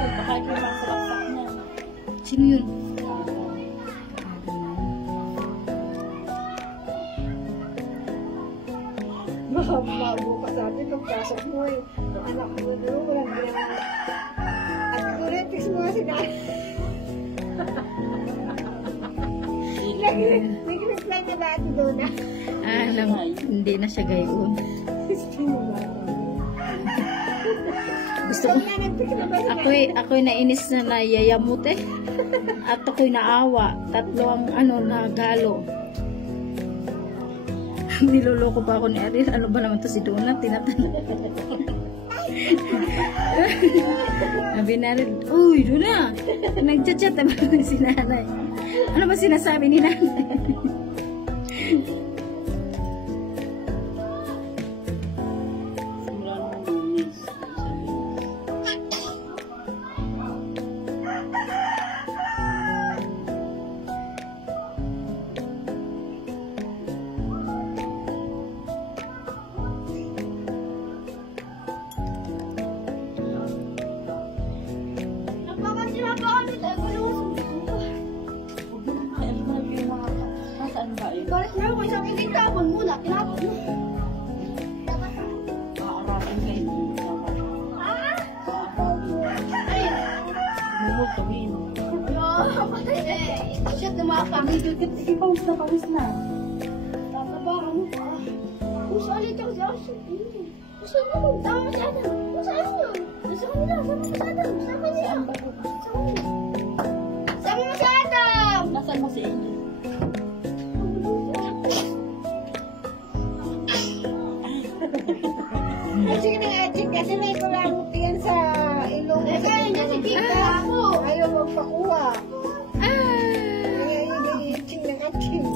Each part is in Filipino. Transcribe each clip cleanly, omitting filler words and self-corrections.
Baka ikaw magsalaksak na. Sino yun? Bago pa sabi, pagpasok mo eh. Ang anak mo doon, walang ginawa. At ulit, fix mo nga sila. Nag-reply na ba ito doon na? Alam, hindi na siya gayon. Gusto ko, ako'y nainis na nayayamot eh. At ako'y naawa. Tatlo ang nagalo. Niloloko pa ako ni Ariel. Ano ba naman to si Donut? Tinatanong. Sabi na rin, uy, Donut! Nagchat-chat naman si nanay. Ano ba sinasabi ni nanay? Bakit meron ko isang hindi tapon muna? Tinapon mo. Aarapin kayo. Ay! Mumultawin. Shit, lumakang. Sige, pawis na, pawis na. Tatabakan mo. Usali ito kasi ako siya. Usali mo. Tama masyado. Usali mo. Sama mo na. Sama masyado. Sama niya. Sama masyado. Nasaan mo si Angel? Sige na nga, Jing, kasi may kulamot yan sa ilong. Kaya niya si Kika ako. Ayaw magpakuha. Kaya yun, Jing na nga, Jing.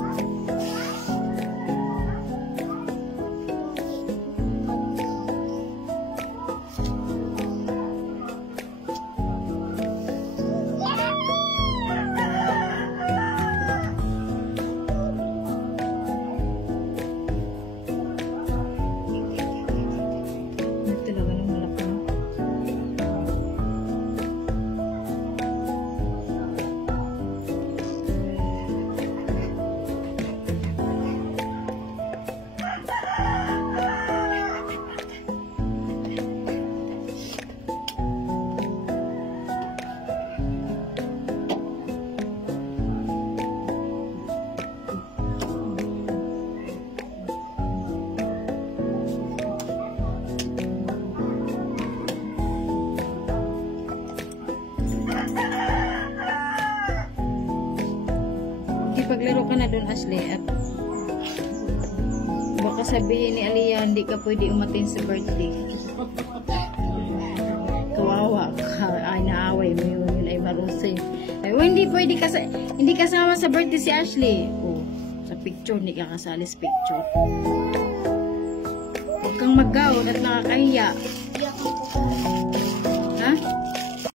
Paglaro ka na doon, Ashley, at baka sabihin ni Aliyah hindi ka pwede umatin sa birthday. Kawawa ka, ay naaway mo yun ay marusay. Ay, hindi pwede hindi kasama sa birthday si Ashley. Oh, sa picture hindi ka kasali sa picture. Huwag kang mag-gown at nakakahiya. Ha?